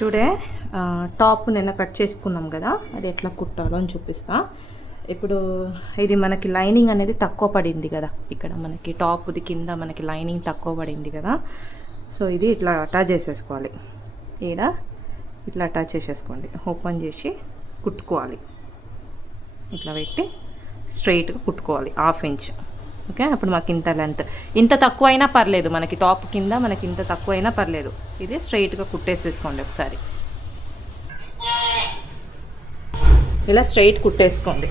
Today top నిన్న cut చేసుకున్నాం కదా, అది ఎట్లా కుట్టాలో అని చూపిస్తా. ఇప్పుడు ఇది మనకి లైనింగ్ అనేది తక్కువ పడింది కదా, ఇక్కడ మనకి టాప్ది కింద మనకి లైనింగ్ తక్కువ పడింది కదా. సో ఇది ఇట్లా అటాచ్ చేసేసుకోవాలి. ఈడ ఇట్లా అటాచ్ చేసేసుకోండి, ఓపెన్ చేసి కుట్టుకోవాలి. ఇట్లా పెట్టి స్ట్రైట్గా కుట్టుకోవాలి 1/2 ఇంచ్. ఓకే, అప్పుడు మాకు ఇంత లెంత్, ఇంత తక్కువ అయినా పర్లేదు, మనకి టాప్ కింద మనకి ఇంత తక్కువ అయినా పర్లేదు. ఇది స్ట్రైట్గా కుట్టేసేసుకోండి. ఒకసారి ఇలా స్ట్రైట్ కుట్టేసుకోండి.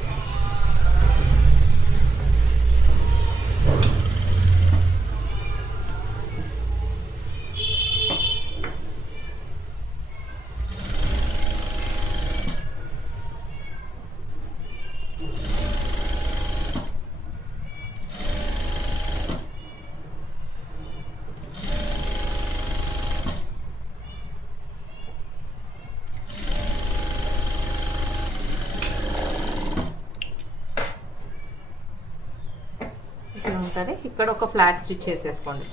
ఇక్కడ ఉంటుంది, ఇక్కడ ఒక ఫ్లాట్ స్టిచ్ చేసేసుకోండి.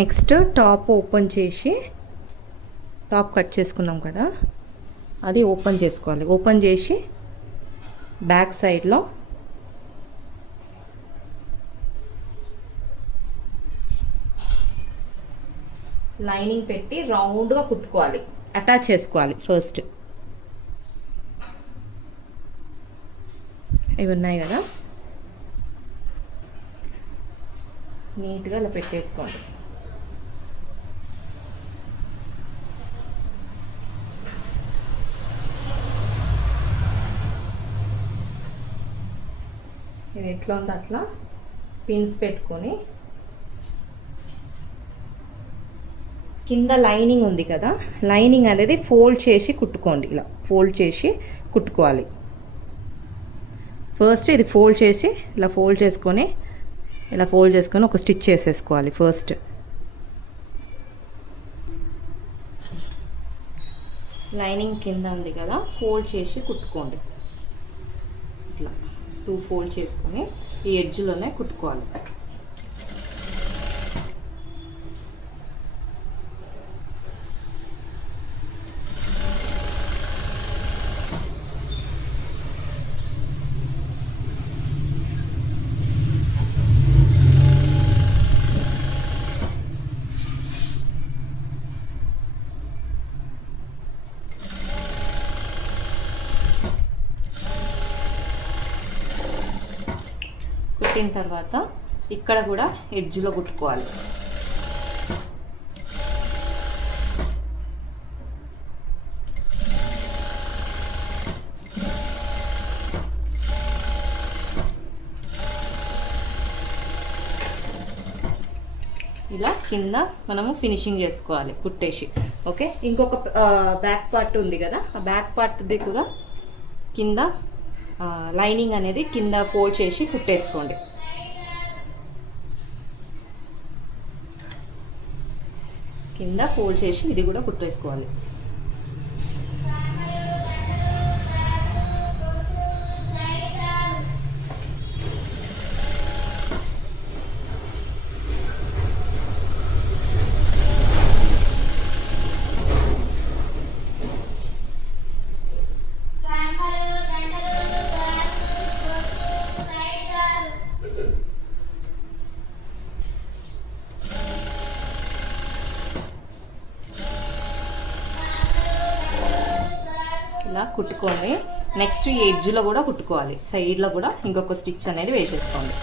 నెక్స్ట్ టాప్ ఓపెన్ చేసి, టాప్ కట్ చేసుకున్నాం కదా, అది ఓపెన్ చేసుకోవాలి. ఓపెన్ చేసి బ్యాక్ సైడ్లో లైనింగ్ పెట్టి రౌండ్గా కుట్టుకోవాలి, అటాచ్ చేసుకోవాలి. ఫస్ట్ ఇవి ఉన్నాయి కదా, నీట్గా ఇలా పెట్టేసుకోండి. ఇది ఎట్లా ఉందో అట్లా పిన్స్ పెట్టుకొని, కింద లైనింగ్ ఉంది కదా, లైనింగ్ అనేది ఫోల్డ్ చేసి కుట్టుకోండి. ఇలా ఫోల్డ్ చేసి కుట్టుకోవాలి. ఫస్ట్ ఇది ఫోల్డ్ చేసి ఇలా ఫోల్డ్ చేసుకొని, ఇలా ఫోల్డ్ చేసుకొని ఒక స్టిచ్ చేసేసుకోవాలి. ఫస్ట్ లైనింగ్ కింద ఉంది కదా, ఫోల్డ్ చేసి కుట్టుకోండి. ఇట్లా 2 ఫోల్డ్ చేసుకొని ఈ ఎడ్జ్లోనే కుట్టుకోవాలి. కుట్టిన తర్వాత ఇక్కడ కూడా ఎడ్జ్లో కుట్టుకోవాలి. ఇలా కింద మనము ఫినిషింగ్ చేసుకోవాలి కుట్టేసి. ఓకే, ఇంకొక బ్యాక్ పార్ట్ ఉంది కదా, ఆ బ్యాక్ పార్ట్ది కూడా కింద లైనింగ్ అనేది కింద ఫోల్డ్ చేసి కుట్టేసుకోండి. కింద ఫోల్డ్ చేసి ఇది కూడా కుట్టేసుకోవాలి. ఇలా కుట్టుకోండి. నెక్స్ట్ ఈ ఎడ్జ్లో కూడా కుట్టుకోవాలి, సైడ్లో కూడా ఇంకొక స్టిచ్ అనేది వేసేసుకోండి.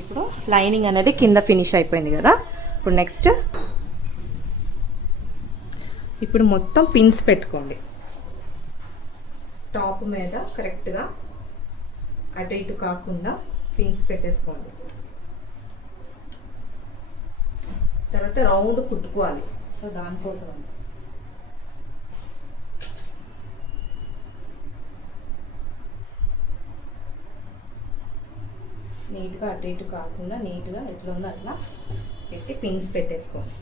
ఇప్పుడు లైనింగ్ అనేది కింద ఫినిష్ అయిపోయింది కదా. ఇప్పుడు నెక్స్ట్ ఇప్పుడు మొత్తం పిన్స్ పెట్టుకోండి. టాప్ మీద కరెక్ట్గా అటు ఇటు కాకుండా పిన్స్ పెట్టేసుకోండి. తర్వాత రౌండ్ కుట్టుకోవాలి. సో దానికోసం నీట్గా అటు ఇటు కాకుండా నీట్గా ఎట్లా ఉందో అట్లా పెట్టి పిన్స్ పెట్టేసుకోండి.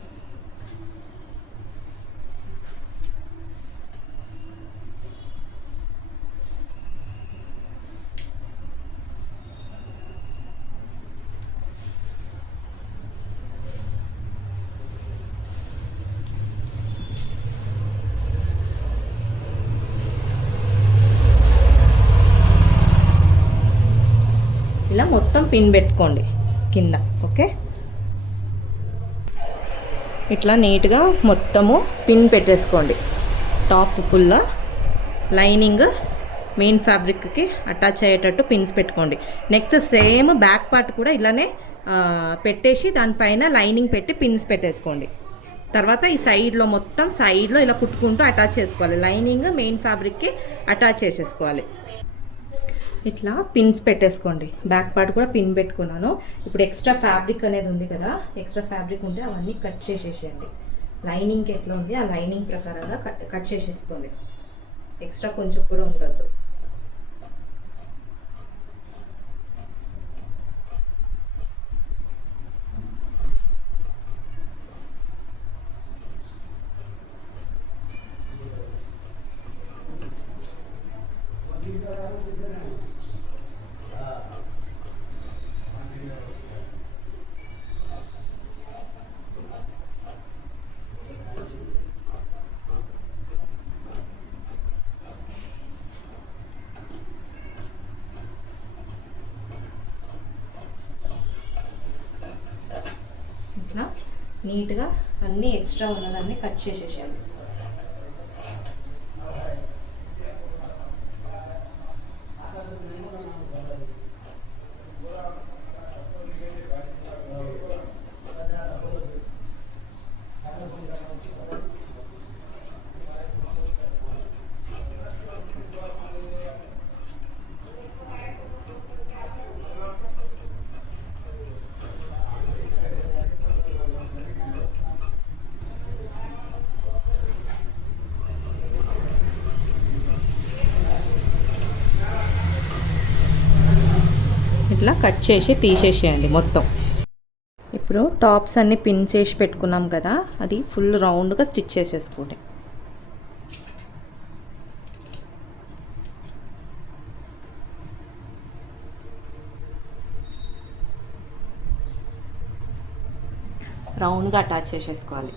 ఇలా మొత్తం పిన్ పెట్టుకోండి కింద. ఓకే, ఇట్లా నీట్గా మొత్తము పిన్ పెట్టేసుకోండి. టాప్ ఫుల్ లైనింగ్ మెయిన్ ఫ్యాబ్రిక్కి అటాచ్ అయ్యేటట్టు పిన్స్ పెట్టుకోండి. నెక్స్ట్ సేమ్ బ్యాక్ పార్ట్ కూడా ఇలానే పెట్టేసి దానిపైన లైనింగ్ పెట్టి పిన్స్ పెట్టేసుకోండి. తర్వాత ఈ సైడ్లో మొత్తం సైడ్లో ఇలా కుట్టుకుంటూ అటాచ్ చేసుకోవాలి. లైనింగ్ మెయిన్ ఫ్యాబ్రిక్కి అటాచ్ చేసేసుకోవాలి. ఇట్లా పిన్స్ పెట్టేసుకోండి. బ్యాక్ పార్ట్ కూడా పిన్ పెట్టుకున్నాను. ఇప్పుడు ఎక్స్ట్రా ఫ్యాబ్రిక్ అనేది ఉంది కదా, ఎక్స్ట్రా ఫ్యాబ్రిక్ ఉంటే అవన్నీ కట్ చేసేసేయండి. లైనింగ్కి ఎట్లా ఉంది ఆ లైనింగ్ ప్రకారంగా కట్ చేసేసుకోండి. ఎక్స్ట్రా కొంచెం కూడా ఉండద్దు. ఇట్లా నీట్గా అన్నీ ఎక్స్ట్రా ఉన్నదాన్ని కట్ చేసేసేయాలి. ఇట్లా కట్ చేసి తీసేసేయండి మొత్తం. ఇప్పుడు టాప్స్ అన్ని పిన్స్ వేసి పెట్టుకున్నాం కదా, అది ఫుల్ రౌండ్గా స్టిచ్ చేసేసుకోండి. రౌండ్గా అటాచ్ చేసేసుకోవాలి.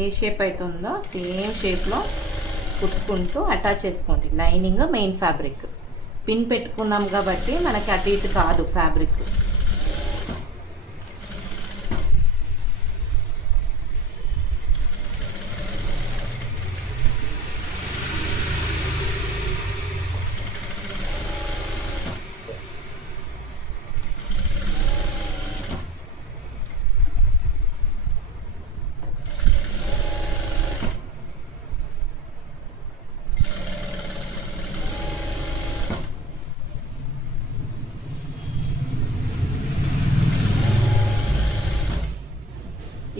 ఏ షేప్ అవుతుందో సేమ్ షేప్లో కుట్టుకుంటూ అటాచ్ చేసుకోండి. లైనింగ్ మెయిన్ ఫ్యాబ్రిక్ పిన్ పెట్టుకున్నాం కాబట్టి మనకి అటు ఇటు కాదు ఫ్యాబ్రిక్.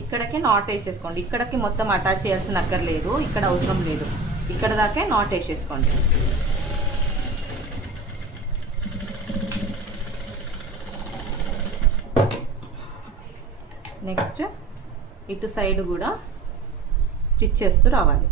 ఇక్కడికి నాట్ వేసేసుకోండి. ఇక్కడికి మొత్తం అటాచ్ చేయాల్సిన అక్కర్లేదు, ఇక్కడ అవసరం లేదు. ఇక్కడ దాకే నాట్ వేసేసుకోండి. నెక్స్ట్ ఇటు సైడ్ కూడా స్టిచ్ చేస్తూ రావాలి.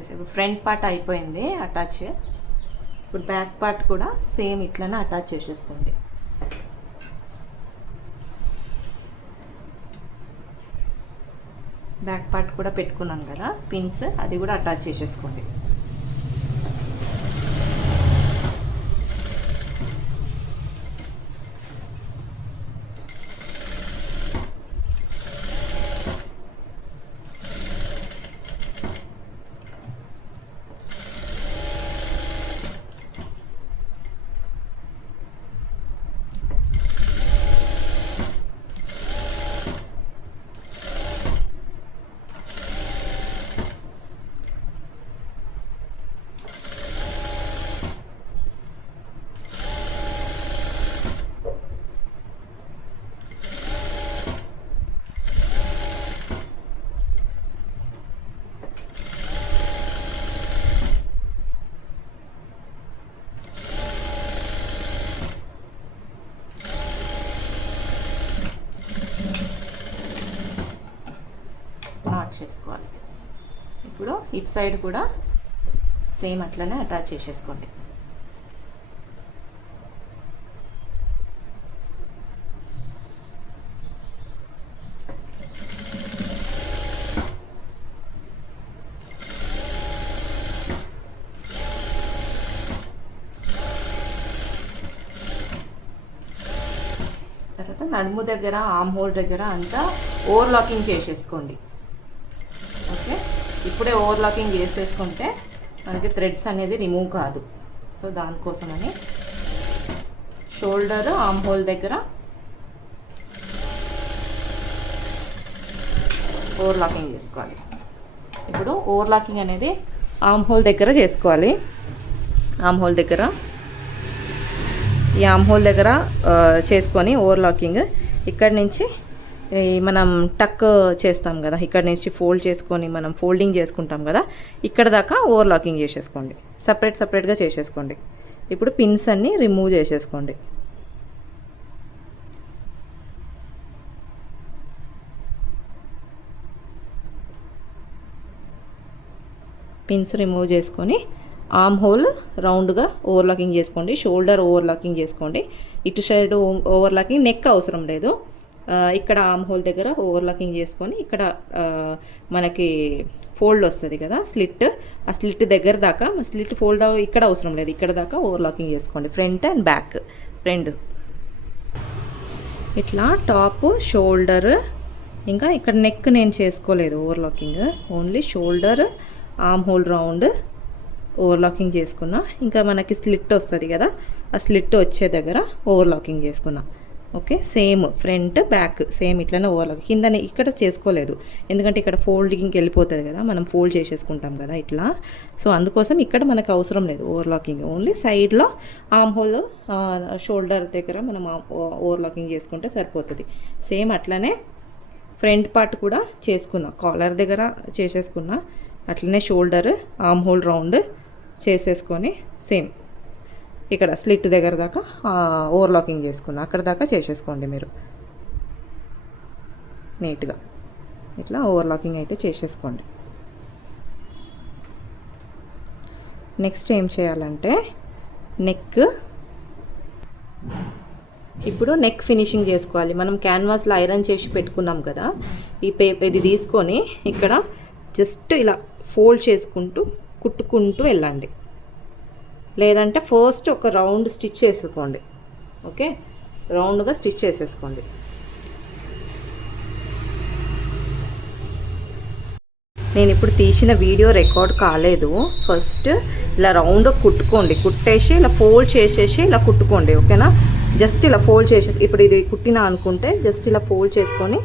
చేసి ఇప్పుడు ఫ్రంట్ పార్ట్ అయిపోయింది అటాచ్. ఇప్పుడు బ్యాక్ పార్ట్ కూడా సేమ్ ఇట్లనే అటాచ్ చేసేసుకోండి. బ్యాక్ పార్ట్ కూడా పెట్టుకున్నాం కదా పిన్స్, అది కూడా అటాచ్ చేసేసుకోండి. నాట్ చేసుకోవాలి. ఇప్పుడు ఇటు సైడ్ కూడా సేమ్ అట్లనే అటాచ్ చేసేసుకోండి. తర్వాత నడుము దగ్గర ఆర్మ్ హోల్ దగ్గర అంతా ఓవర్లాకింగ్ చేసేసుకోండి. ఓకే, ఇప్పుడే ఓవర్లాకింగ్ చేసేసుకుంటే మనకి థ్రెడ్స్ అనేది రిమూవ్ కాదు. సో దానికోసమని షోల్డర్ ఆర్మ్ హోల్ దగ్గర ఓవర్లాకింగ్ చేసుకోవాలి. ఇప్పుడు ఓవర్లాకింగ్ అనేది ఆర్మ్ హోల్ దగ్గర చేసుకోవాలి. ఆర్మ్ హోల్ దగ్గర ఈ ఆర్మ్ హోల్ దగ్గర చేసుకొని ఓవర్లాకింగ్ ఇక్కడి నుంచి మనం టక్ చేస్తాం కదా, ఇక్కడ నుంచి ఫోల్డ్ చేసుకొని మనం ఫోల్డింగ్ చేసుకుంటాం కదా, ఇక్కడ దాకా ఓవర్లాకింగ్ చేసేసుకోండి. సపరేట్గా చేసేసుకోండి. ఇప్పుడు పిన్స్ అన్నీ రిమూవ్ చేసేసుకోండి. పిన్స్ రిమూవ్ చేసుకొని ఆర్మ్ హోల్ రౌండ్గా ఓవర్లాకింగ్ చేసుకోండి. షోల్డర్ ఓవర్లాకింగ్ చేసుకోండి. ఇటు సైడ్ ఓవర్లాకింగ్, నెక్ అవసరం లేదు. ఇక్కడ ఆర్మ్ హోల్ దగ్గర ఓవర్లాకింగ్ చేసుకొని ఇక్కడ మనకి ఫోల్డ్ వస్తుంది కదా స్లిట్, ఆ స్లిట్ దగ్గర దాకా, స్లిట్ ఫోల్డ్ ఇక్కడ అవసరం లేదు, ఇక్కడ దాకా ఓవర్లాకింగ్ చేసుకోండి. ఫ్రంట్ అండ్ బ్యాక్ రెండు ఇట్లా టాప్, షోల్డర్, ఇంకా ఇక్కడ నెక్ నేను చేసుకోలేదు overlocking, only shoulder, arm whole round overlocking చేసుకున్నా. ఇంకా మనకి స్లిట్ వస్తుంది కదా, ఆ స్లిట్ వచ్చే దగ్గర ఓవర్లాకింగ్ చేసుకున్నా. Okay, same front back same ఇట్లనే ఓవర్లాక్. కింద ఇక్కడ చేసుకోలేదు, ఎందుకంటే ఇక్కడ ఫోల్డింగ్కి వెళ్ళిపోతుంది కదా, మనం ఫోల్డ్ చేసేసుకుంటాం కదా ఇట్లా. సో అందుకోసం ఇక్కడ మనకు అవసరం లేదు ఓవర్లాకింగ్. ఓన్లీ సైడ్లో ఆర్మ్ హోల్, షోల్డర్ దగ్గర మనం ఓవర్లాకింగ్ చేసుకుంటే సరిపోతుంది. సేమ్ అట్లనే ఫ్రంట్ పార్ట్ కూడా చేసుకున్నా, కాలర్ దగ్గర చేసేసుకున్నా. అట్లనే షోల్డర్, ఆర్మ్ హోల్ రౌండ్ చేసేసుకొని సేమ్ ఇక్కడ స్లిట్ దగ్గర దాకా ఓవర్లాకింగ్ చేసుకున్నా, అక్కడ దాకా చేసేసుకోండి మీరు నీట్గా. ఇట్లా ఓవర్లాకింగ్ అయితే చేసేసుకోండి. నెక్స్ట్ ఏం చేయాలంటే ఇప్పుడు నెక్ ఫినిషింగ్ చేసుకోవాలి. మనం క్యాన్వాస్లో ఐరన్ చేసి పెట్టుకున్నాం కదా, ఇది తీసుకొని ఇక్కడ జస్ట్ ఇలా ఫోల్డ్ చేసుకుంటూ కుట్టుకుంటూ వెళ్ళండి. లేదంటే ఫస్ట్ ఒక రౌండ్ స్టిచ్ చేసుకోండి. ఓకే, రౌండ్గా స్టిచ్ చేసేసుకోండి. నేను ఇప్పుడు తీసిన వీడియో రికార్డ్ కాలేదు. ఫస్ట్ ఇలా రౌండ్గా కుట్టుకోండి, కుట్టేసి ఇలా ఫోల్డ్ చేసేసి ఇలా కుట్టుకోండి. ఓకేనా, జస్ట్ ఇలా ఫోల్డ్ చేసేసి, ఇప్పుడు ఇది కుట్టినా అనుకుంటే జస్ట్ ఇలా ఫోల్డ్ చేసుకొని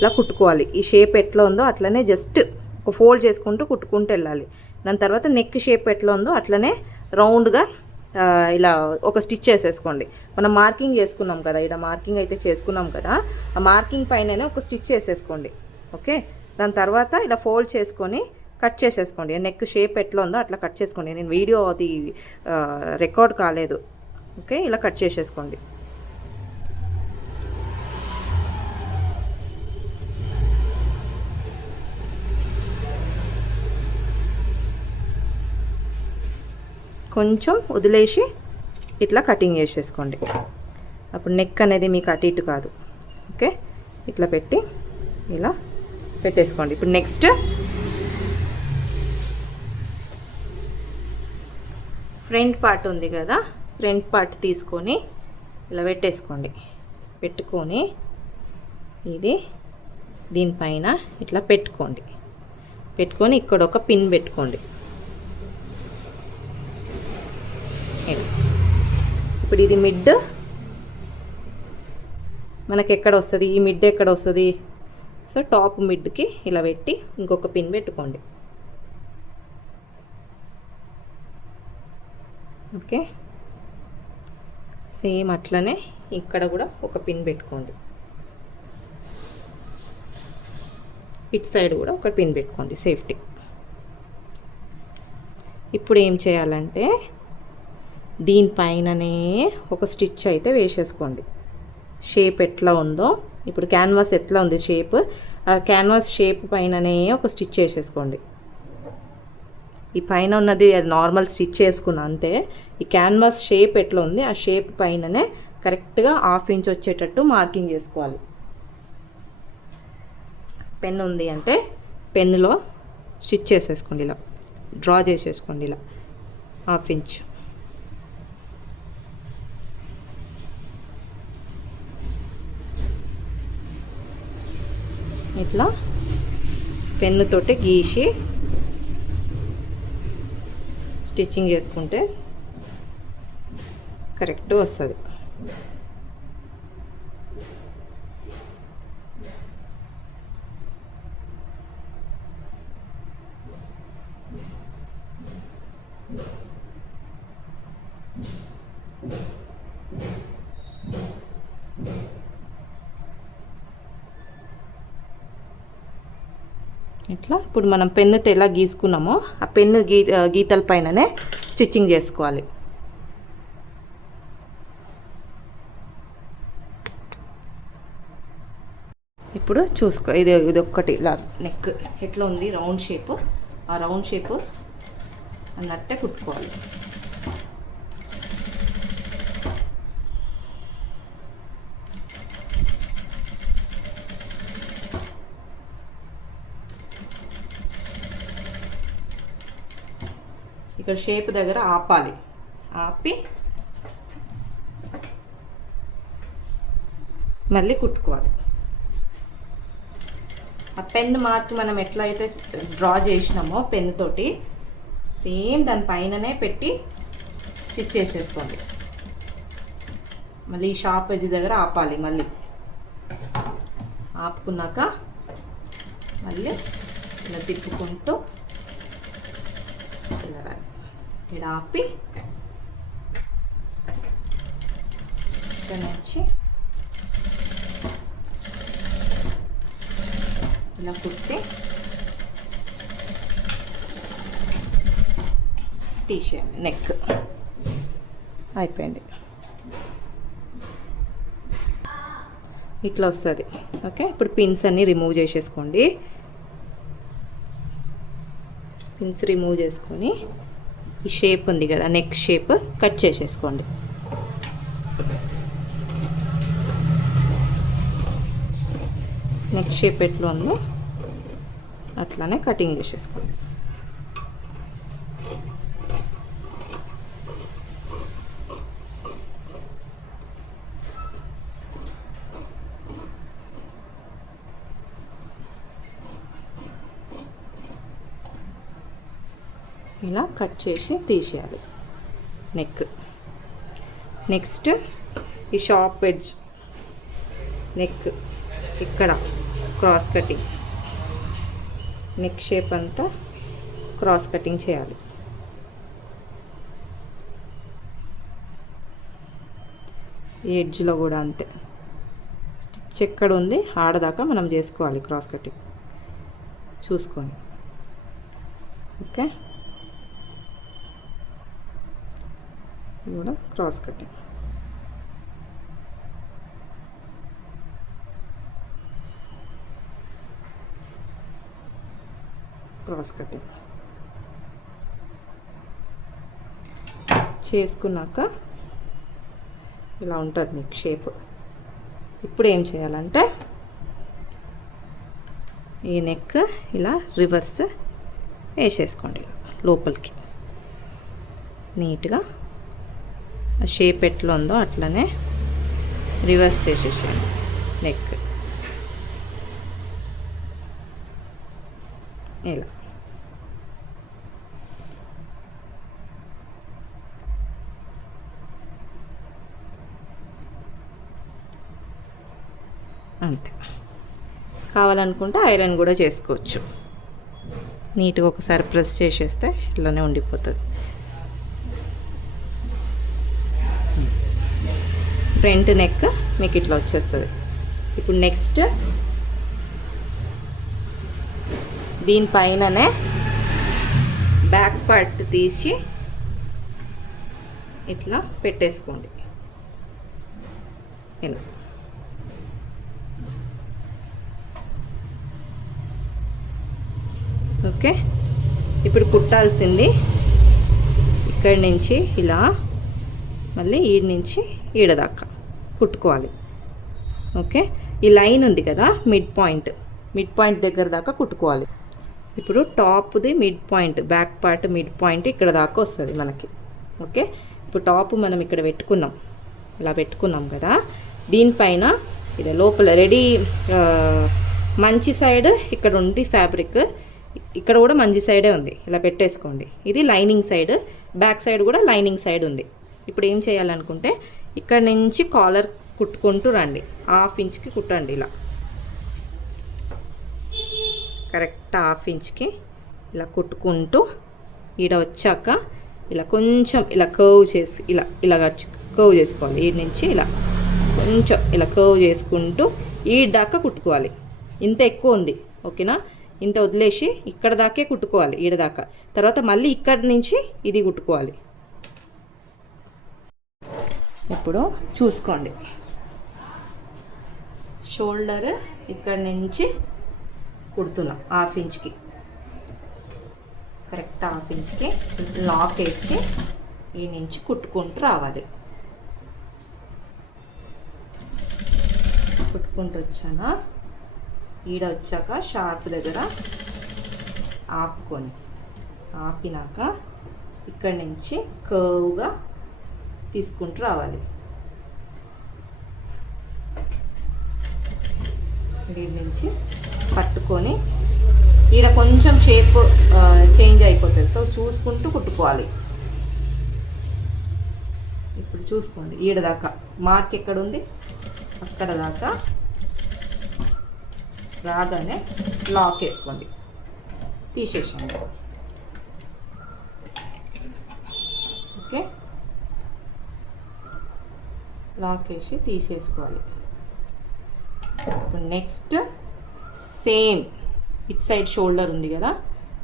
ఇలా కుట్టుకోవాలి. ఈ షేప్ ఎట్లా ఉందో అట్లనే జస్ట్ ఒక ఫోల్డ్ చేసుకుంటూ కుట్టుకుంటూ వెళ్ళాలి. దాని తర్వాత నెక్ షేప్ ఎట్లా ఉందో అట్లనే రౌండ్గా ఇలా ఒక స్టిచ్ చేసేసుకోండి. మనం మార్కింగ్ చేసుకున్నాం కదా, ఇక్కడ మార్కింగ్ అయితే చేసుకున్నాం కదా, ఆ మార్కింగ్ పైననే ఒక స్టిచ్ చేసేసుకోండి. ఓకే, దాని తర్వాత ఇలా ఫోల్డ్ చేసుకొని కట్ చేసేసుకోండి. నెక్ షేప్ ఎట్లా ఉందో అట్లా కట్ చేసుకోండి. నేను వీడియో అది రికార్డ్ కాలేదు. ఓకే, ఇలా కట్ చేసేసుకోండి. కొంచెం వదిలేసి ఇట్లా కటింగ్ చేసేసుకోండి. అప్పుడు నెక్ అనేది మీకు అటు ఇటు కాదు. ఓకే, ఇట్లా పెట్టి ఇలా పెట్టేసుకోండి. ఇప్పుడు నెక్స్ట్ ఫ్రంట్ పార్ట్ ఉంది కదా, ఫ్రంట్ పార్ట్ తీసుకొని ఇలా పెట్టేసుకోండి. పెట్టుకొని ఇది దీనిపైన ఇట్లా పెట్టుకోండి. పెట్టుకొని ఇక్కడ ఒక పిన్ పెట్టుకోండి. ఇప్పుడు ఇది మిడ్ మనకి ఎక్కడ వస్తుంది, ఈ మిడ్ ఎక్కడ వస్తుంది? సో టాప్ మిడ్కి ఇలా పెట్టి ఇంకొక పిన్ పెట్టుకోండి. ఓకే, సేమ్ అట్లనే ఇక్కడ కూడా ఒక పిన్ పెట్టుకోండి. ఇటు సైడ్ కూడా ఒక పిన్ పెట్టుకోండి సేఫ్టీ. ఇప్పుడు ఏం చేయాలంటే దీనిపైననే ఒక స్టిచ్ అయితే వేసేసుకోండి. షేప్ ఎట్లా ఉందో, ఇప్పుడు క్యాన్వాస్ ఎట్లా ఉంది షేప్, ఆ క్యాన్వాస్ షేప్ పైననే ఒక స్టిచ్ వేసేసుకోండి. ఈ పైన ఉన్నది నార్మల్ స్టిచ్ వేసుకున్నా అంతే. ఈ క్యాన్వాస్ షేప్ ఎట్లా ఉంది ఆ షేప్ పైననే కరెక్ట్గా 1/2 ఇంచ్ వచ్చేటట్టు మార్కింగ్ చేసుకోవాలి. పెన్ ఉంది అంటే పెన్నులో స్టిచ్ చేసేసుకోండి, ఇలా డ్రా చేసేసుకోండి, ఇలా 1/2 ఇంచ్. ఇట్లా పెన్నుతోటి గీసి స్టిచ్చింగ్ చేసుకుంటే కరెక్ట్ వస్తుంది. ఇట్లా ఇప్పుడు మనం పెన్నుతో ఎలా గీసుకున్నామో ఆ పెన్ను గీతల పైననే స్టిచ్చింగ్ చేసుకోవాలి. ఇప్పుడు చూసుకో, ఇది ఒక్కటి ఇలా నెక్ ఎట్లా ఉంది, రౌండ్ షేప్, ఆ రౌండ్ షేప్ అన్నట్టే కుట్టుకోవాలి. ఇక్కడ షేప్ దగ్గర ఆపాలి, ఆపి మళ్ళీ కుట్టుకోవాలి. ఆ పెన్ మార్క్ మనం ఎట్లయితే డ్రా చేసినామో పెన్నుతోటి సేమ్ దానిపైననే పెట్టి స్టిచ్ చేసేసుకోండి. మళ్ళీ ఈ షార్ప్ ఎడ్జ్ దగ్గర ఆపాలి. మళ్ళీ ఆపుకున్నాక మళ్ళీ ఇలా తిప్పుకుంటూ ఇలా ఇలా ఆపి ఇక్కడ నుంచి ఇలా కుట్టి తీసేయండి. నెక్ అయిపోయింది, ఇట్లా వస్తుంది. ఓకే, ఇప్పుడు పిన్స్ అన్నీ రిమూవ్ చేసేసుకోండి. పిన్స్ రిమూవ్ చేసుకొని ఈ షేప్ ఉంది కదా, నెక్ షేప్ కట్ చేసేసుకోండి. నెక్ షేప్ ఎట్లా ఉందో అట్లానే కటింగ్ చేసేసుకోండి. ఇలా కట్ చేసి తీసేయాలి నెక్. నెక్స్ట్ ఈ షార్ప్ ఎడ్జ్ నెక్ ఇక్కడ క్రాస్ కటింగ్, నెక్ షేప్ అంతా క్రాస్ కటింగ్ చేయాలి. ఈ ఎడ్జ్లో కూడా అంతే, స్టిచ్ ఎక్కడ ఉంది ఆడదాకా మనం చేసుకోవాలి క్రాస్ కటింగ్ చూసుకొని. ఓకే, కూడా క్రాస్ కటింగ్. క్రాస్ కటింగ్ చేసుకున్నాక ఇలా ఉంటుంది మీకు షేప్. ఇప్పుడు ఏం చేయాలంటే ఈ నెక్ ఇలా రివర్స్ వేసేసుకోండి, ఇలా లోపలికి నీట్గా ఆ షేప్ ఎట్లా ఉందో అట్లనే రివర్స్ చేసేసేయండి నెక్ ఇలా. అంతే. కావాలనుకుంటే ఐరన్ కూడా చేసుకోవచ్చు. నీట్గా ఒకసారి ప్రెస్ చేసేస్తే ఇలానే ఉండిపోతుంది. ఫ్రంట్ నెక్ మీకు ఇట్లా వచ్చేస్తుంది. ఇప్పుడు నెక్స్ట్ దీనిపైననే బ్యాక్ పార్ట్ తీసి ఇట్లా పెట్టేసుకోండి ఇలా. ఓకే, ఇప్పుడు కుట్టాల్సింది ఇక్కడి నుంచి ఇలా మళ్ళీ ఈడ నుంచి ఈడ దాకా కుట్టుకోవాలి. ఓకే, ఈ లైన్ ఉంది కదా మిడ్ పాయింట్ దగ్గర దాకా కుట్టుకోవాలి. ఇప్పుడు టాప్ది mid point, back part mid point ఇక్కడ దాకా వస్తుంది మనకి. ఓకే, ఇప్పుడు టాప్ మనం ఇక్కడ పెట్టుకున్నాం, ఇలా పెట్టుకున్నాం కదా. దీనిపైన ఇది లోపల రెడీ మంచి సైడ్ ఇక్కడ ఉంది ఫ్యాబ్రిక్, ఇక్కడ కూడా మంచి సైడే ఉంది, ఇలా పెట్టేసుకోండి. ఇది లైనింగ్ సైడ్, బ్యాక్ సైడ్ కూడా లైనింగ్ సైడ్ ఉంది. ఇప్పుడు ఏం చేయాలనుకుంటే ఇక్కడ నుంచి కాలర్ కుట్టుకుంటూ రండి, 1/2 ఇంచ్కి కుట్టండి ఇలా. కరెక్ట్ 1/2 ఇంచ్కి ఇలా కుట్టుకుంటూ ఈడ వచ్చాక ఇలా కొంచెం ఇలా కర్వ్ చేసి ఇలా కర్వ్ చేసుకోవాలి. ఈడ నుంచి ఇలా కొంచెం ఇలా కర్వ్ చేసుకుంటూ ఈ దాకా కుట్టుకోవాలి. ఇంత ఎక్కువ ఉంది, ఓకేనా? ఇంత వదిలేసి ఇక్కడ దాకే కుట్టుకోవాలి, ఈడ దాకా. తర్వాత మళ్ళీ ఇక్కడి నుంచి ఇది కుట్టుకోవాలి. ఇప్పుడు చూసుకోండి, షోల్డర్ ఇక్కడ నుంచి కుడుతున్నాం 1/2 ఇంచ్కి, కరెక్ట్ 1/2 ఇంచ్కి లాక్ వేసి ఈ నుంచి కుట్టుకుంటూ రావాలి. కుట్టుకుంటూ వచ్చానా, ఈడ వచ్చాక షార్ప్ దగ్గర ఆపినాక ఇక్కడి నుంచి కర్వ్గా తీసుకుంటూ రావాలి. దీని నుంచి పట్టుకొని ఈడ కొంచెం షేప్ చేంజ్ అయిపోతుంది, సో చూసుకుంటూ కుట్టుకోవాలి. ఇప్పుడు చూసుకోండి, ఈడ దాకా మార్క్ ఎక్కడ ఉంది అక్కడ దాకా రాగానే లాక్ వేసుకోండి, తీసేసండి. ఓకే, లాక్ వేసి తీసేసుకోవాలి. ఇప్పుడు next same it side shoulder ఉంది కదా,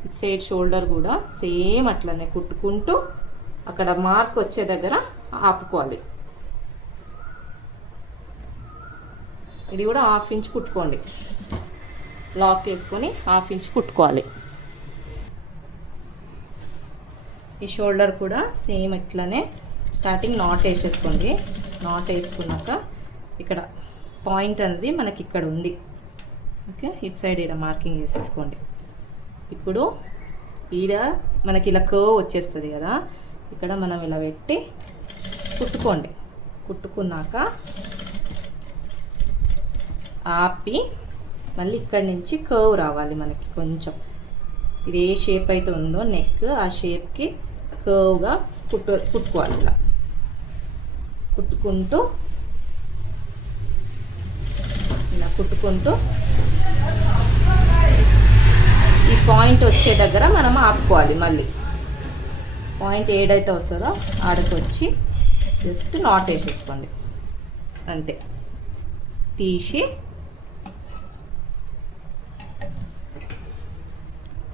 ఇట్ సైడ్ షోల్డర్ కూడా సేమ్ అట్లనే కుట్టుకుంటూ అక్కడ మార్క్ వచ్చే దగ్గర ఆపుకోవాలి. ఇది కూడా 1/2 ఇంచ్ కుట్టుకోండి, లాక్ వేసుకొని 1/2 ఇంచ్ కుట్టుకోవాలి. ఈ షోల్డర్ కూడా సేమ్ ఇట్లనే స్టార్టింగ్ నాట్ వేసేసుకోండి. నాట్ వేసుకున్నాక ఇక్కడ పాయింట్ అనేది మనకి ఇక్కడ ఉంది, ఓకే? ఇటు సైడ్ ఈడ మార్కింగ్ వేసేసుకోండి. ఇప్పుడు ఈడ మనకి ఇలా కర్వ్ వచ్చేస్తుంది కదా, ఇక్కడ మనం ఇలా పెట్టి కుట్టుకోండి. కుట్టుకున్నాక ఆపి మళ్ళీ ఇక్కడి నుంచి కర్వ్ రావాలి మనకి కొంచెం. ఇది ఏ షేప్ అయితే ఉందో నెక్, ఆ షేప్కి కర్వ్గా కుట్టుకోవాలి. ఇలా కుట్టుకుంటూ ఈ పాయింట్ వచ్చే దగ్గర మనం ఆపుకోవాలి. మళ్ళీ పాయింట్ ఏడైతే వస్తుందో ఆడకి వచ్చి జస్ట్ నాట్ వేసేసుకోండి, అంతే.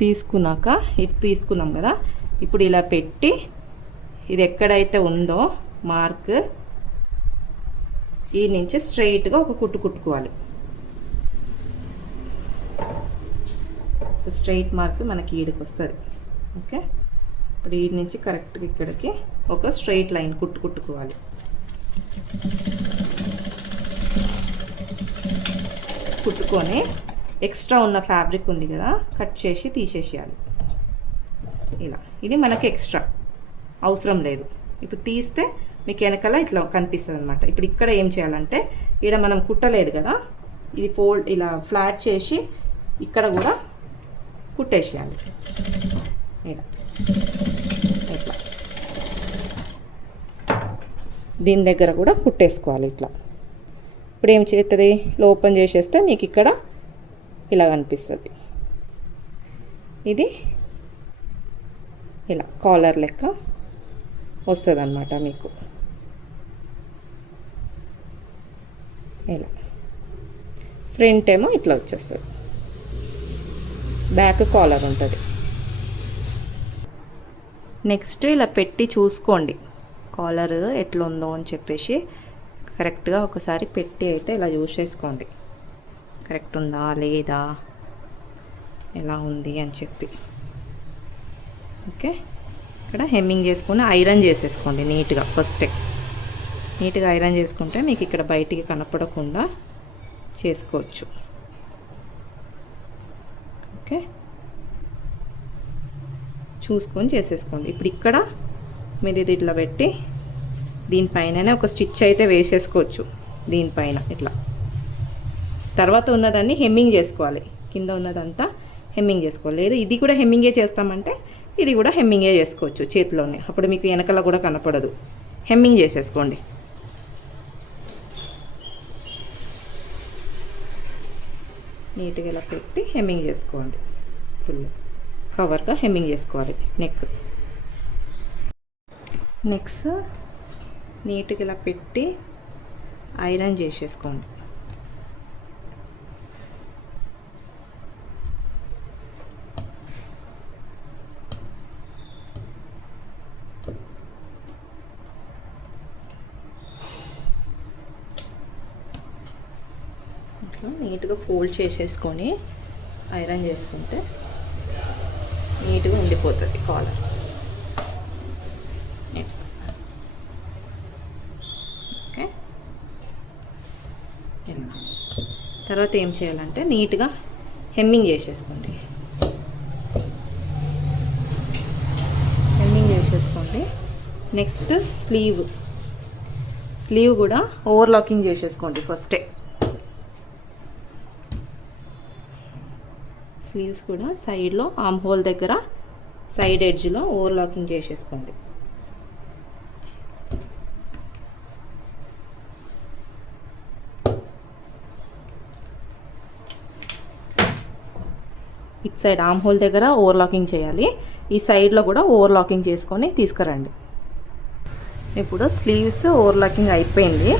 తీసుకున్నాక ఇది తీసుకున్నాం కదా, ఇప్పుడు ఇలా పెట్టి ఇది ఎక్కడైతే ఉందో మార్క్ ఈ నుంచి స్ట్రైట్గా ఒక కుట్టుకోవాలి. స్ట్రైట్ మార్క్ మనకి ఈడికి వస్తుంది, ఓకే? ఇప్పుడు ఈ నుంచి కరెక్ట్గా ఇక్కడికి ఒక స్ట్రైట్ లైన్ కుట్టుకోవాలి. కుట్టుకొని ఎక్స్ట్రా ఉన్న ఫ్యాబ్రిక్ ఉంది కదా కట్ చేసి తీసేసేయాలి. ఇలా ఇది మనకి ఎక్స్ట్రా అవసరం లేదు. ఇప్పుడు తీస్తే మీకు వెనకాల ఇట్లా కనిపిస్తుంది అనమాట. ఇప్పుడు ఇక్కడ ఏం చేయాలంటే ఇక్కడ మనం కుట్టలేదు కదా, ఇది ఫోల్డ్ ఇలా ఫ్లాట్ చేసి ఇక్కడ కూడా కుట్టేసేయాలి. ఇలా ఇట్లా దీని దగ్గర కూడా కుట్టేసుకోవాలి ఇట్లా. ఇప్పుడు ఏం చేస్తుంది, ఓపెన్ చేసేస్తే మీకు ఇక్కడ ఇలా కనిపిస్తుంది. ఇది ఇలా కాలర్ లెక్క వస్తుంది అన్నమాట మీకు. ఇలా ఫ్రంట్ ఏమో ఇట్లా వచ్చేస్తుంది, బ్యాక్ కాలర్ ఉంటుంది. నెక్స్ట్ ఇలా పెట్టి చూసుకోండి కాలర్ ఎట్లా ఉందో అని చెప్పేసి కరెక్ట్గా ఒకసారి పెట్టి అయితే ఇలా చూసేసుకోండి కరెక్ట్ ఉందా లేదా ఎలా ఉంది అని చెప్పి. ఓకే, ఇక్కడ హెమ్మింగ్ చేసుకొని ఐరన్ చేసేసుకోండి నీట్గా. ఫస్టే నీట్గా ఐరన్ చేసుకుంటే మీకు ఇక్కడ బయటికి కనపడకుండా చేసుకోవచ్చు. ఓకే, చూసుకొని చేసేసుకోండి. ఇప్పుడు ఇక్కడ మీరు ఇది ఇట్లా పెట్టి దీనిపైననే ఒక స్టిచ్ అయితే వేసేసుకోవచ్చు దీనిపైన ఇట్లా. తర్వాత ఉన్నదాన్ని హెమ్మింగ్ చేసుకోవాలి, కింద ఉన్నదంతా హెమ్మింగ్ చేసుకోవాలి. లేదు ఇది కూడా హెమ్మింగే చేస్తామంటే ఇది కూడా హెమ్మింగే చేసుకోవచ్చు చేతిలోనే, అప్పుడు మీకు వెనకాల కూడా కనపడదు. హెమ్మింగ్ చేసేసుకోండి. నీట్గా ఇలా పెట్టి హెమ్మింగ్ చేసుకోండి. ఫుల్ కవర్గా హెమ్మింగ్ చేసుకోవాలి. నెక్స్ట్ నీట్గా ఇలా పెట్టి ఐరన్ చేసేసుకోండి. ఇట్లా నీట్గా ఫోల్డ్ చేసేసుకొని ఐరన్ చేసుకుంటే నీట్గా ఉండిపోతుంది కాలర్. ఓకే, తర్వాత ఏం చేయాలంటే నీట్గా హెమ్మింగ్ చేసేసుకోండి. హెమ్మింగ్ చేసేసుకోండి. నెక్స్ట్ స్లీవ్ కూడా ఓవర్లాకింగ్ చేసేసుకోండి ఫస్టే. స్లీవ్స్ కూడా సైడ్లో ఆర్మ్ హోల్ దగ్గర సైడ్ ఎడ్జ్లో ఓవర్లాకింగ్ చేసేసుకోండి. ఇట్ సైడ్ ఆర్మ్ హోల్ దగ్గర ఓవర్లాకింగ్ చేయాలి, ఈ సైడ్లో కూడా ఓవర్లాకింగ్ చేసుకొని తీసుకురండి. ఇప్పుడు స్లీవ్స్ ఓవర్లాకింగ్ అయిపోయింది,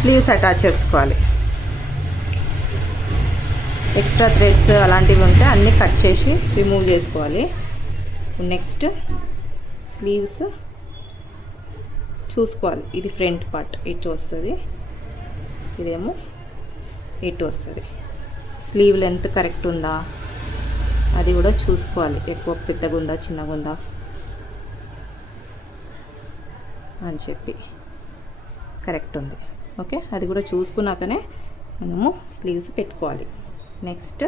స్లీవ్స్ అటాచ్ చేసుకోవాలి. ఎక్స్ట్రా థ్రెడ్స్ అలాంటివి ఉంటే అన్నీ కట్ చేసి రిమూవ్ చేసుకోవాలి. నెక్స్ట్ స్లీవ్స్ చూసుకోవాలి. ఇది ఫ్రంట్ పార్ట్ ఇటు వస్తుంది, ఇదేమో ఇటు వస్తుంది. స్లీవ్ లెంత్ కరెక్ట్ ఉందా అది కూడా చూసుకోవాలి, ఎక్కువ పెద్దగా ఉందా చిన్నగా ఉందా అని చెప్పి. కరెక్ట్ ఉంది, ఓకే. అది కూడా చూసుకున్నాకనే మనము స్లీవ్స్ పెట్టుకోవాలి. నెక్స్ట్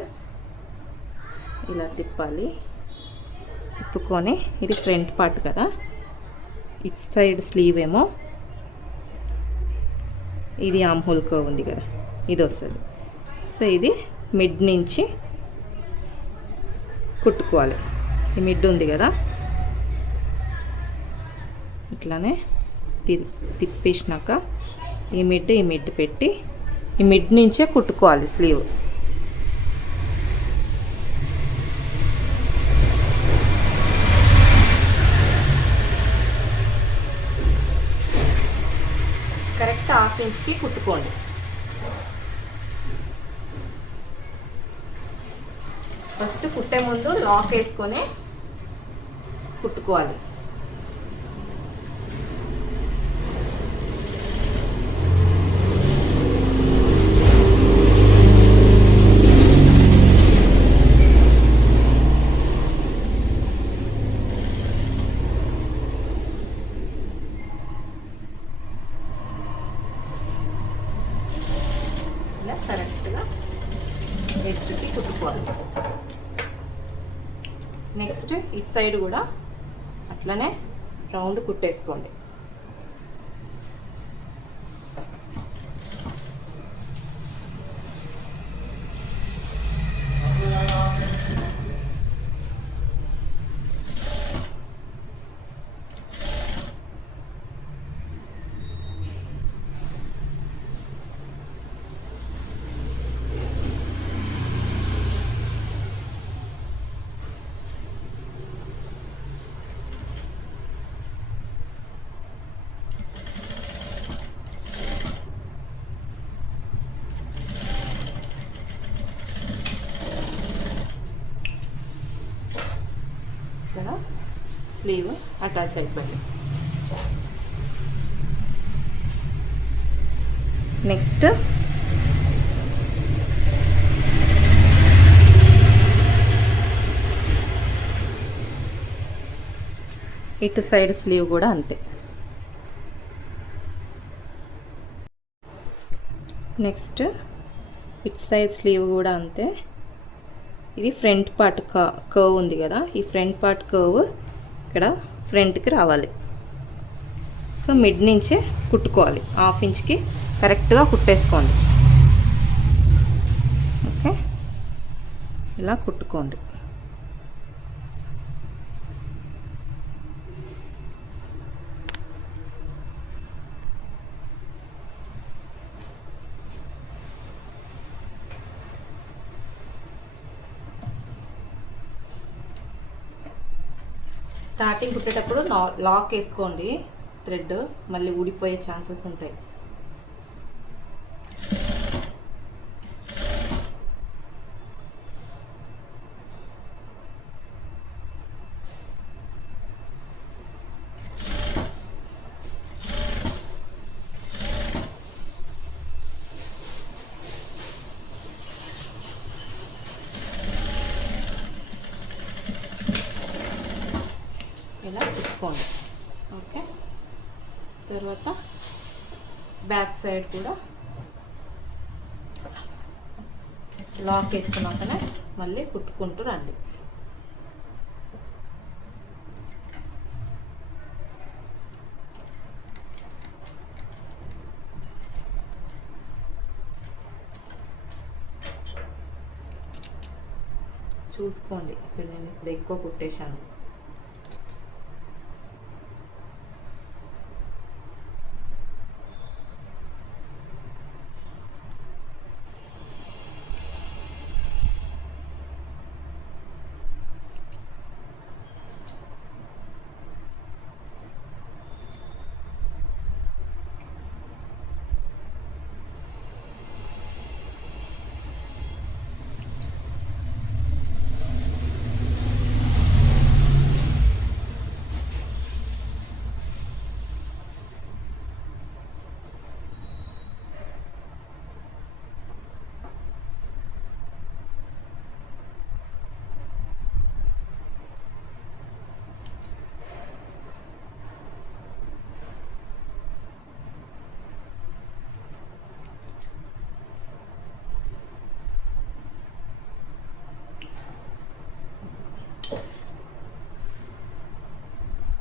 ఇలా తిప్పాలి. తిప్పుకొని ఇది ఫ్రంట్ పార్ట్ కదా, ఇట్ సైడ్ స్లీవ్ ఏమో ఇది ఆర్మ్ హోల్ కర్వ్ ఉంది కదా, ఇది వస్తుంది. సో ఇది మిడ్ నుంచి కుట్టుకోవాలి. ఈ మిడ్ ఉంది కదా, ఇట్లానే తిప్పేసినాక ఈ మిడ్ పెట్టి ఈ మిడ్ నుంచే కుట్టుకోవాలి స్లీవ్. కరెక్ట్ 1/2 ఇంచ్కి కుట్టుకోండి. ఫస్ట్ కుట్టే ముందు లాక్ వేసుకొని కుట్టుకోవాలి. ఎత్తుకి కుట్టుకోవాలి. నెక్స్ట్ ఇటు సైడ్ కూడా అట్లనే రౌండ్ కుట్టేసుకోండి. ఇక్కడ స్లీవ్ అటాచ్ అయిపోయింది. నెక్స్ట్ ఇటు సైడ్ స్లీవ్ కూడా అంతే. నెక్స్ట్ ఇటు సైడ్ స్లీవ్ కూడా అంతే. ఇది ఫ్రంట్ పార్ట్ కర్వ్ ఉంది కదా, ఈ ఫ్రంట్ పార్ట్ కర్వ్ ఇక్కడ ఫ్రంట్కి రావాలి. సో మిడ్ నుంచే కుట్టుకోవాలి, 1/2 ఇంచ్కి కరెక్ట్గా కుట్టేసుకోండి. ఓకే, ఇలా కుట్టుకోండి. స్టార్టింగ్ కుట్టేటప్పుడు లాక్ వేసుకోండి, థ్రెడ్ మళ్ళీ ఊడిపోయే ఛాన్సెస్ ఉంటాయి. ఇలా తీసుకోండి. ఓకే, తర్వాత బ్యాక్ సైడ్ కూడా లాక్ వేసుకున్నాకనే మళ్ళీ కుట్టుకుంటూ రండి. చూసుకోండి, ఇక్కడ నేను ఇప్పుడు ఎక్కువ కుట్టేశాను.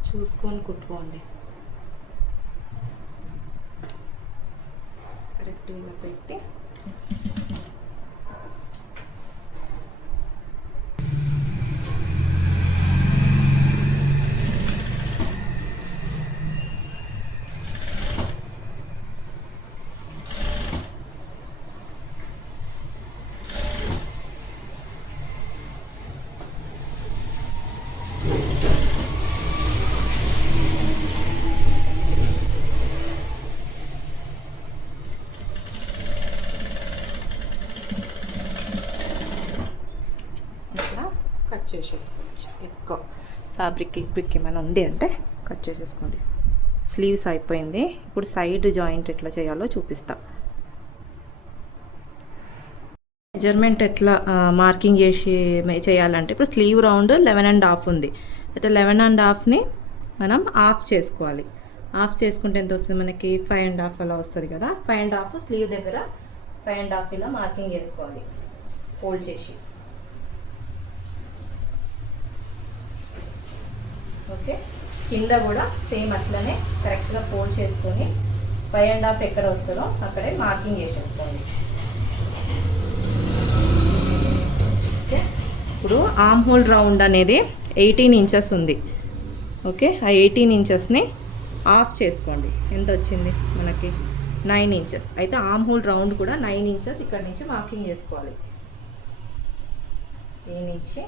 చూసుకొని కుట్టుకోండి. కరెక్ట్ ఇలా పెట్టి కట్ చేసేసుకోవచ్చు. ఎక్కువ ఫ్యాబ్రిక్ ఏమైనా ఉంది అంటే కట్ చేసేసుకోండి. స్లీవ్స్ అయిపోయింది. ఇప్పుడు సైడ్ జాయింట్ ఎట్లా చేయాలో చూపిస్తా. మెజర్మెంట్ ఎట్లా మార్కింగ్ చేసి చేయాలంటే, ఇప్పుడు స్లీవ్ రౌండ్ 11.5 ఉంది. అయితే 11.5ని మనం ఆఫ్ చేసుకోవాలి. ఆఫ్ చేసుకుంటే ఎంత వస్తుంది మనకి? 5.5 అలా వస్తుంది కదా. 5.5 స్లీవ్ దగ్గర 5.5 ఇలా మార్కింగ్ చేసుకోవాలి. ఫోల్డ్ చేసి. ఓకే, కింద కూడా సేమ్ అట్లనే కరెక్ట్గా ఫోల్డ్ చేసుకొని 5.5 ఎక్కడ వస్తుందో అక్కడే మార్కింగ్ చేసేసుకోండి. ఓకే, ఇప్పుడు ఆర్మ్ హోల్ రౌండ్ అనేది 18 ఇంచెస్ ఉంది. ఓకే, ఆ 18 ఇంచెస్ని ఆఫ్ చేసుకోండి. ఎంత వచ్చింది మనకి? 9 ఇంచెస్. అయితే ఆర్మ్ హోల్ రౌండ్ కూడా 9 ఇంచెస్ ఇక్కడ నుంచి మార్కింగ్ చేసుకోవాలి. ఈ నుంచి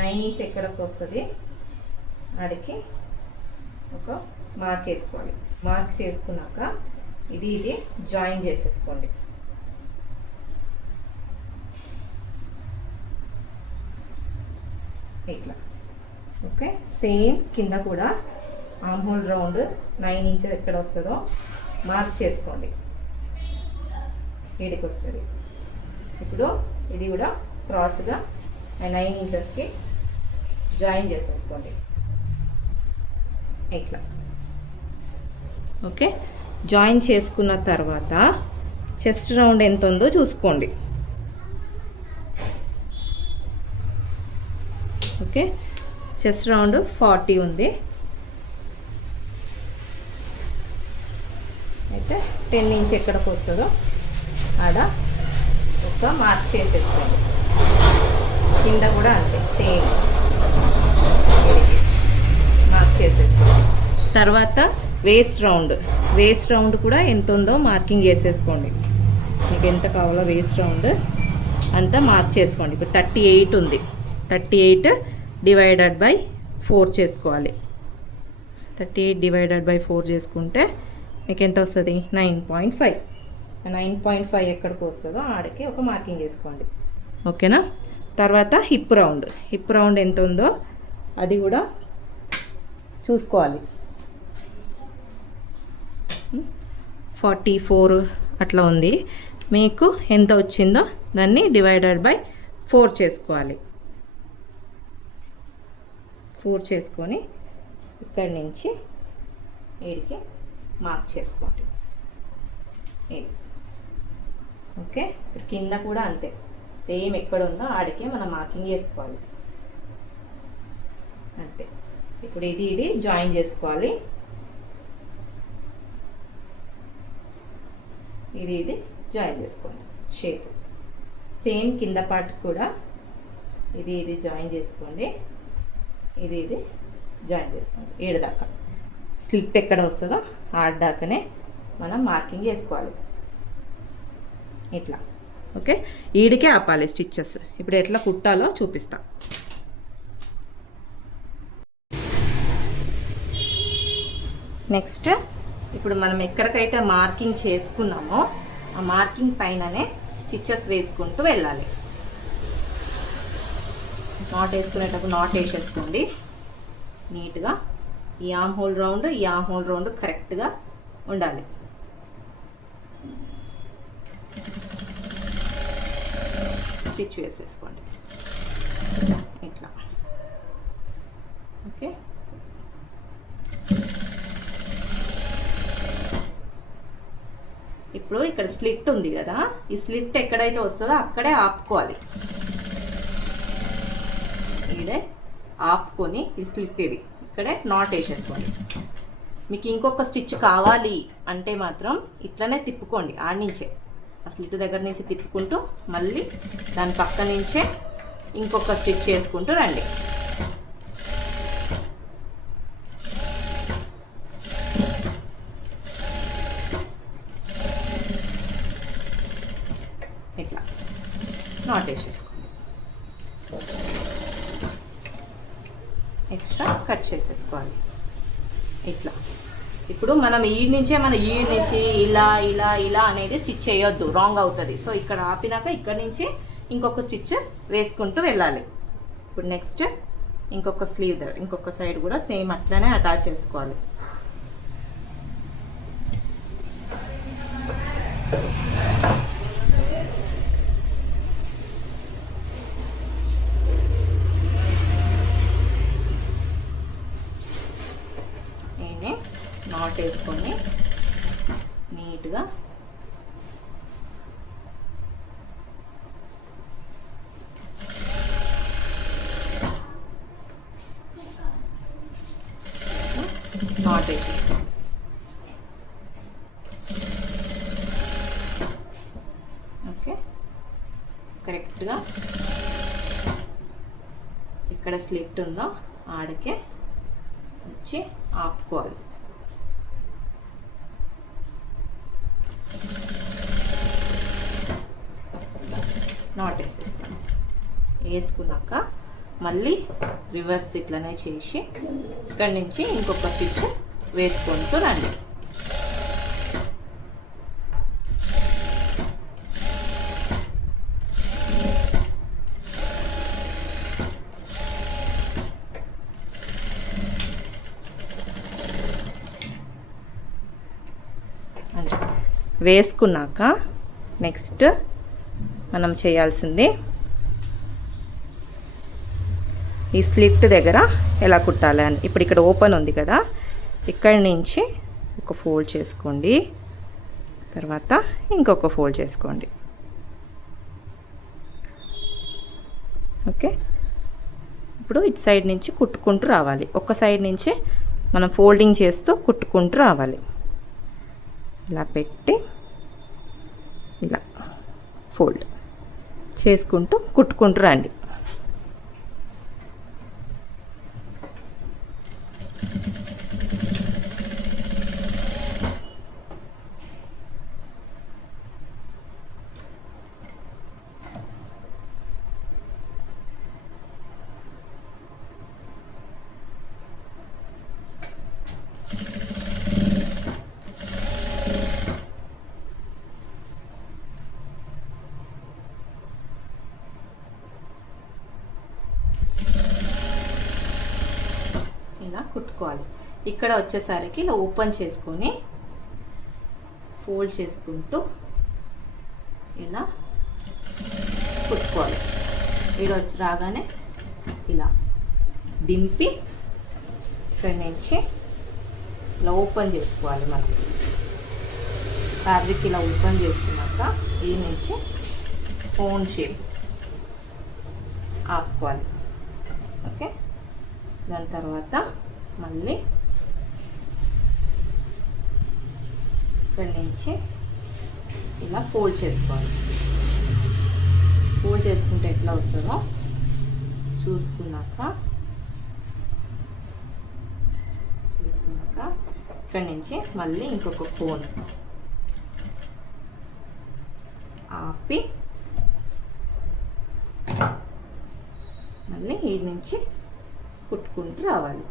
9 ఇంచ్ ఎక్కడికి వస్తుంది ఆడికి ఒక మార్క్ వేసుకోవాలి. మార్క్ చేసుకున్నాక ఇది జాయిన్ చేసేసుకోండి. ఇట్లా. ఓకే, సేమ్ కింద కూడా ఆర్మ్ హోల్ రౌండ్ 9 ఇంచెస్ ఎక్కడ వస్తుందో మార్క్ చేసుకోండి. వీడికి వస్తుంది. ఇప్పుడు ఇది కూడా క్రాస్గా 9 ఇంచెస్కి జాయిన్ చేసేసుకోండి. ఇట్లా. ఓకే, జాయిన్ చేసుకున్న తర్వాత చెస్ట్ రౌండ్ ఎంత ఉందో చూసుకోండి. ఓకే, చెస్ట్ రౌండ్ 40 ఉంది. అయితే 10 ఇంచ్ ఎక్కడికి వస్తుందో ఆడ ఒక మార్క్ చేసేసుకోండి. కింద కూడా అంతే సేమ్ మార్క్ చేసేసుకోండి. తర్వాత వేస్ట్ రౌండ్ కూడా ఎంత ఉందో మార్కింగ్ చేసేసుకోండి. మీకు ఎంత కావాలో వేస్ట్ రౌండ్ అంతా మార్క్ చేసుకోండి. ఇప్పుడు 38 ఉంది. 38 డివైడెడ్ బై 4 చేసుకోవాలి. 38 డివైడెడ్ బై 4 చేసుకుంటే మీకు ఎంత వస్తుంది? 9.5. 9.5 ఎక్కడికి వస్తుందో ఆడికి ఒక మార్కింగ్ చేసుకోండి. ఓకేనా? తర్వాత హిప్ రౌండ్ ఎంత ఉందో అది కూడా చూసుకోవాలి. 44 అట్లా ఉంది. మీకు ఎంత వచ్చిందో దాన్ని డివైడెడ్ బై 4 చేసుకోవాలి. 4 చేసుకొని ఇక్కడి నుంచి వీడికి మార్క్ చేసుకోండి. ఓకే, ఇప్పుడు కింద కూడా అంతే సేమ్ ఎక్కడ ఉందో ఆడికే మనం మార్కింగ్ చేసుకోవాలి. అంతే. ఇప్పుడు ఇది జాయిన్ చేసుకోవాలి. ఇది జాయిన్ చేసుకోండి. షేప్ సేమ్ కింద పార్ట్ కూడా ఇది జాయిన్ చేసుకోండి. ఇది జాయిన్ చేసుకోండి. 7 దాకా స్లిట్ ఎక్కడ వస్తుందో ఆడ దాకానే మనం మార్కింగ్ చేసుకోవాలి. ఇట్లా. ఓకే, ఈడికే ఆపాలి స్టిచ్చెస్. ఇప్పుడు ఎట్లా కుట్టాలో చూపిస్తా. నెక్స్ట్ ఇప్పుడు మనం ఎక్కడికైతే మార్కింగ్ చేసుకున్నామో ఆ మార్కింగ్ పైననే స్టిచ్చెస్ వేసుకుంటూ వెళ్ళాలి. నాట్ వేసుకునేటప్పుడు నాట్ వేసేసుకోండి నీట్గా. ఈ ఆర్మ్ హోల్ రౌండ్ కరెక్ట్గా ఉండాలి. స్టిచ్ వేసేసుకోండి ఇట్లా. ఓకే, ఇప్పుడు ఇక్కడ స్లిట్ ఉంది కదా, ఈ స్లిట్ ఎక్కడైతే వస్తుందో అక్కడే ఆపుకోవాలి. ఈడే ఆపుకొని ఈ స్లిట్ ఇక్కడే నాట్ వేసేసుకోండి. మీకు ఇంకొక స్టిచ్ కావాలి అంటే మాత్రం ఇట్లనే తిప్పుకోండి. ఆడ్నుంచే ఆ స్లిట్ దగ్గర నుంచి తిప్పుకుంటూ మళ్ళీ దాని పక్క నుంచే ఇంకొక స్టిచ్ చేసుకుంటూ రండి. ఇట్లా నాట్ వేసేసుకోండి. ఎక్స్ట్రా కట్ చేసేసుకోవాలి ఇట్లా. ఇప్పుడు మనం ఈడ్ నుంచి ఇలా ఇలా ఇలా అనేది స్టిచ్ చేయొద్దు, రాంగ్ అవుతుంది. సో ఇక్కడ ఆపినాక ఇక్కడ నుంచి ఇంకొక స్టిచ్ వేసుకుంటూ వెళ్ళాలి. ఇప్పుడు నెక్స్ట్ ఇంకొక స్లీవ్ దగ్గర ఇంకొక సైడ్ కూడా సేమ్ అట్లనే అటాచ్ చేసుకోవాలి. నాట్ వేసుకొని నీట్గా కరెక్ట్గా ఇక్కడ స్లిట్ ఉందో ఆడికే వచ్చి ఆపుకోవాలి. నాట్ వేసేస్తాను. వేసుకున్నాక మళ్ళీ రివర్స్ ఇట్లనే చేసి ఇక్కడి నుంచి ఇంకొక స్టిచ్ వేసుకుంటూ రండి. వేసుకున్నాక నెక్స్ట్ మనం చేయాల్సింది ఈ స్లిట్ దగ్గర ఎలా కుట్టాలి అని. ఇప్పుడు ఇక్కడ ఓపెన్ ఉంది కదా, ఇక్కడి నుంచి ఒక ఫోల్డ్ చేసుకోండి, తర్వాత ఇంకొక ఫోల్డ్ చేసుకోండి. ఓకే, ఇప్పుడు ఇటు సైడ్ నుంచి కుట్టుకుంటూ రావాలి. ఒక సైడ్ నుంచి మనం ఫోల్డింగ్ చేస్తూ కుట్టుకుంటూ రావాలి. ఇలా పెట్టి ఇలా ఫోల్డ్ చేసుకుంటూ కుట్టుకుంటూ రండి. ఇలా కుట్టుకోవాలి. ఇక్కడ వచ్చేసరికి ఇలా ఓపెన్ చేసుకొని ఫోల్డ్ చేసుకుంటూ ఇలా కుట్టుకోవాలి. ఇక్కడ వచ్చి రాగానే ఇలా దింపి ఇక్కడి నుంచి ఇలా ఓపెన్ చేసుకోవాలి. మనం ఫ్యాబ్రిక్ ఇలా ఓపెన్ చేసుకున్నాక ఈ నుంచి కోన్ షేప్ ఆపుకోవాలి. ఓకే, దాని తర్వాత మళ్ళీ ఇక్కడి నుంచి ఇలా ఫోల్డ్ చేసుకోవాలి. ఫోల్డ్ చేసుకుంటే ఎట్లా వస్తుందో చూసుకున్నాక ఇక్కడి నుంచి మళ్ళీ ఇంకొక కోన్ ఆపి మళ్ళీ ఈ నుంచి కుట్టుకుంటూ రావాలి.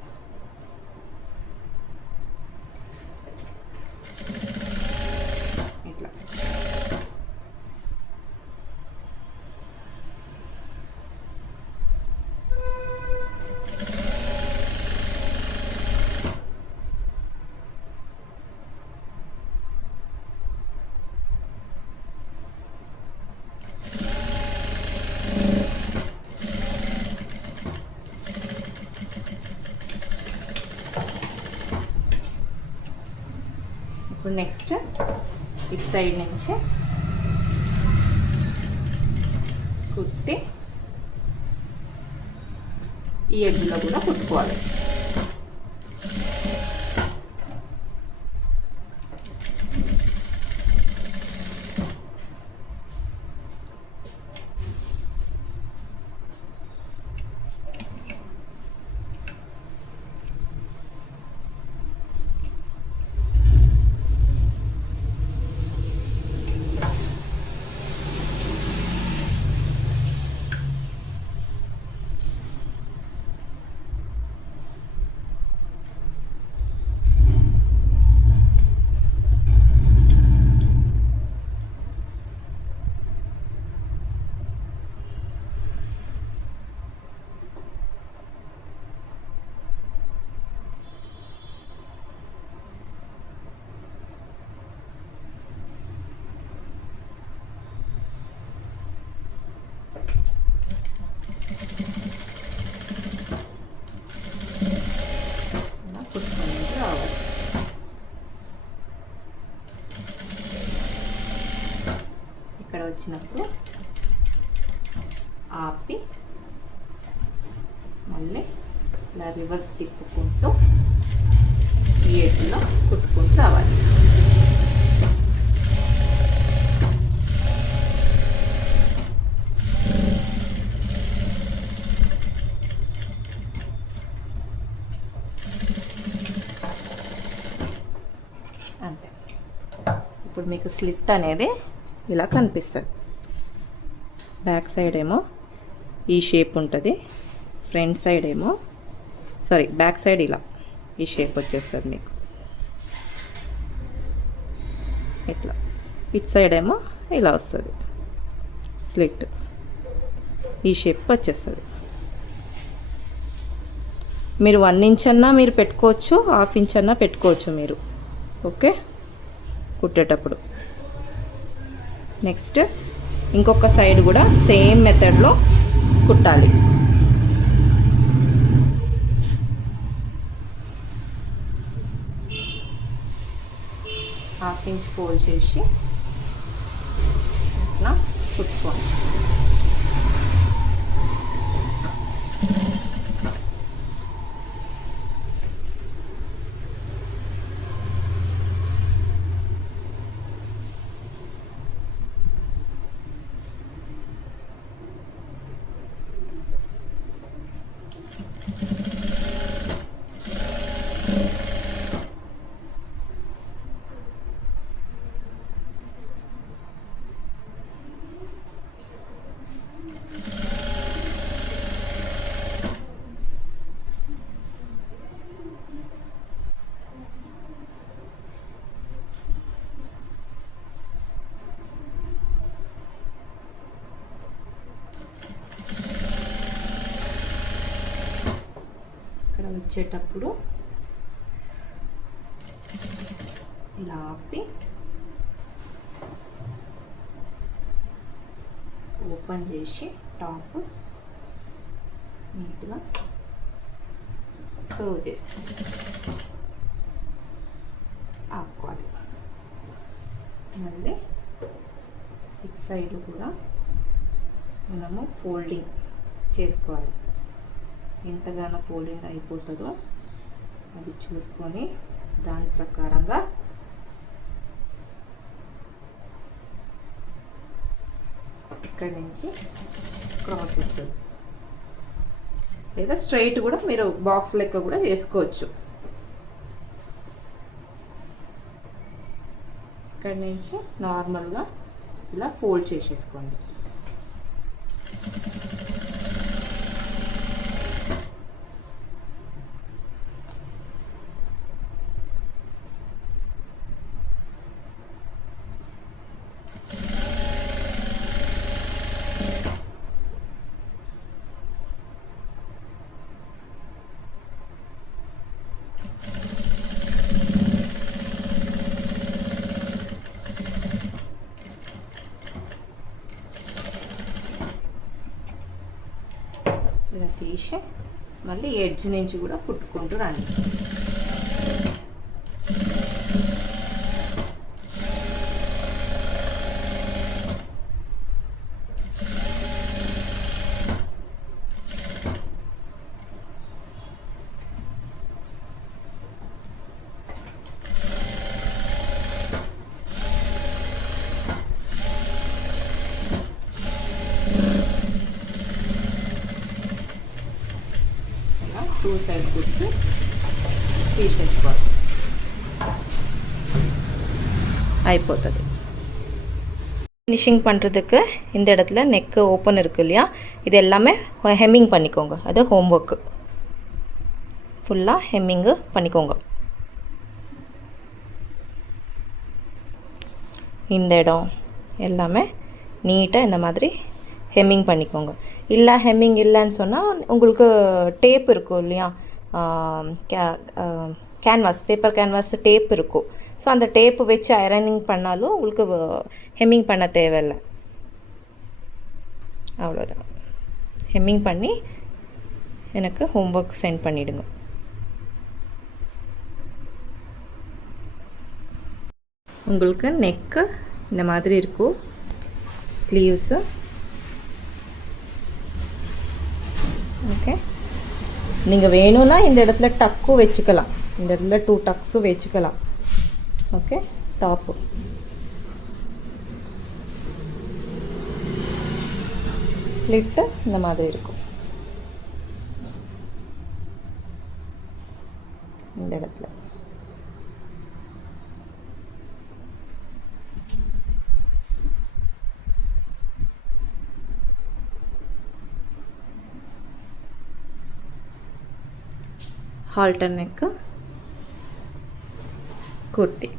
ఇట్లా ఇప్పుడు నెక్స్ట్ ఇటు సైడ్ నుంచి కుట్టి ఈ ఎడ్జ్లో కూడా కుట్టుకోవాలి. ఇక్కడ వచ్చినప్పుడు ఆపి మళ్ళీ ఇలా రివర్స్ తిప్పుకుంటూ ఈ ఎడ్జ్లో కుట్టుకుంటూ రావాలి. మీకు స్లిట్ అనేది ఇలా కనిపిస్తుంది. బ్యాక్ సైడ్ ఏమో ఈ షేప్ ఉంటుంది, ఫ్రంట్ సైడ్ ఏమో బ్యాక్ సైడ్ ఇలా ఈ షేప్ వచ్చేస్తుంది మీకు. ఇట్లా ఇట్ సైడ్ ఏమో ఇలా వస్తుంది స్లిట్, ఈ షేప్ వచ్చేస్తుంది. మీరు 1 ఇంచ్ అన్నా మీరు పెట్టుకోవచ్చు, 1/2 ఇంచ్ అన్నా పెట్టుకోవచ్చు మీరు. ఓకే, కుట్టేటప్పుడు. నెక్స్ట్ ఇంకొక సైడ్ కూడా సేమ్ మెథడ్లో కుట్టాలి. హాఫ్ ఇంచ్ ఫోల్డ్ చేసి ఇట్లా కుట్టుకోండి. వచ్చేటప్పుడు ఇలా ఆపి ఓపెన్ చేసి టాప్ నీట్గా సర్వ్ చేస్తాం. ఆపుకోవాలి. మళ్ళీ ఇటు సైడ్ కూడా మనము ఫోల్డింగ్ చేసుకోవాలి. ఎంతగానో ఫోల్డింగ్ అయిపోతుందో అది చూసుకొని దాని ప్రకారంగా ఇక్కడి నుంచి క్రాస్ వస్తుంది. లేదా స్ట్రైట్ కూడా మీరు బాక్స్ లెక్క కూడా వేసుకోవచ్చు. ఇక్కడి నుంచి నార్మల్గా ఇలా ఫోల్డ్ చేసేసుకోండి. ఇలా తీసి మళ్ళీ ఎడ్జ్ నుంచి కూడా కుట్టుకుంటూ రండి. టూ సైడ్ కుట్టి తీసేసుకోవాలి. అయిపోతుంది. ஃபினிஷிங் பண்ணுறதுக்கு இந்த இடத்துல நெக்கு ஓப்பன் இருக்கு இல்லையா, இது எல்லாமே ஹெம்மிங் பண்ணிக்கோங்க. அது ஹோம் ஒர்க்கு. ஃபுல்லாக ஹெம்மிங்கு பண்ணிக்கோங்க. இந்த இடம் எல்லாமே நீட்டாக இந்த மாதிரி ஹெம்மிங் பண்ணிக்கோங்க. இல்லை ஹெம்மிங் இல்லைன்னு சொன்னால் உங்களுக்கு டேப் இருக்கும் இல்லையா, கேன்வாஸ், பேப்பர் கேன்வாஸ் டேப் இருக்கும். ஸோ அந்த டேப்பு வச்சு ஐரனிங் பண்ணாலும் உங்களுக்கு ஹெம்மிங் பண்ண தேவையில்லை. அவ்வளோதான். ஹெம்மிங் பண்ணி எனக்கு ஹோம்ஒர்க் சென்ட் பண்ணிவிடுங்க. உங்களுக்கு நெக்கு இந்த மாதிரி இருக்கும். Sleeves okay. நீங்கள் வேணும்னா இந்த இடத்துல டக்கும் வச்சுக்கலாம். இந்த இடத்துல 2 டக்ஸும் வச்சுக்கலாம். ஓகே. டாப்பு ஸ்லிட்டு இந்த மாதிரி இருக்கும். இந்த இடத்துல హాల్టర్ నెక్ కుర్తీ.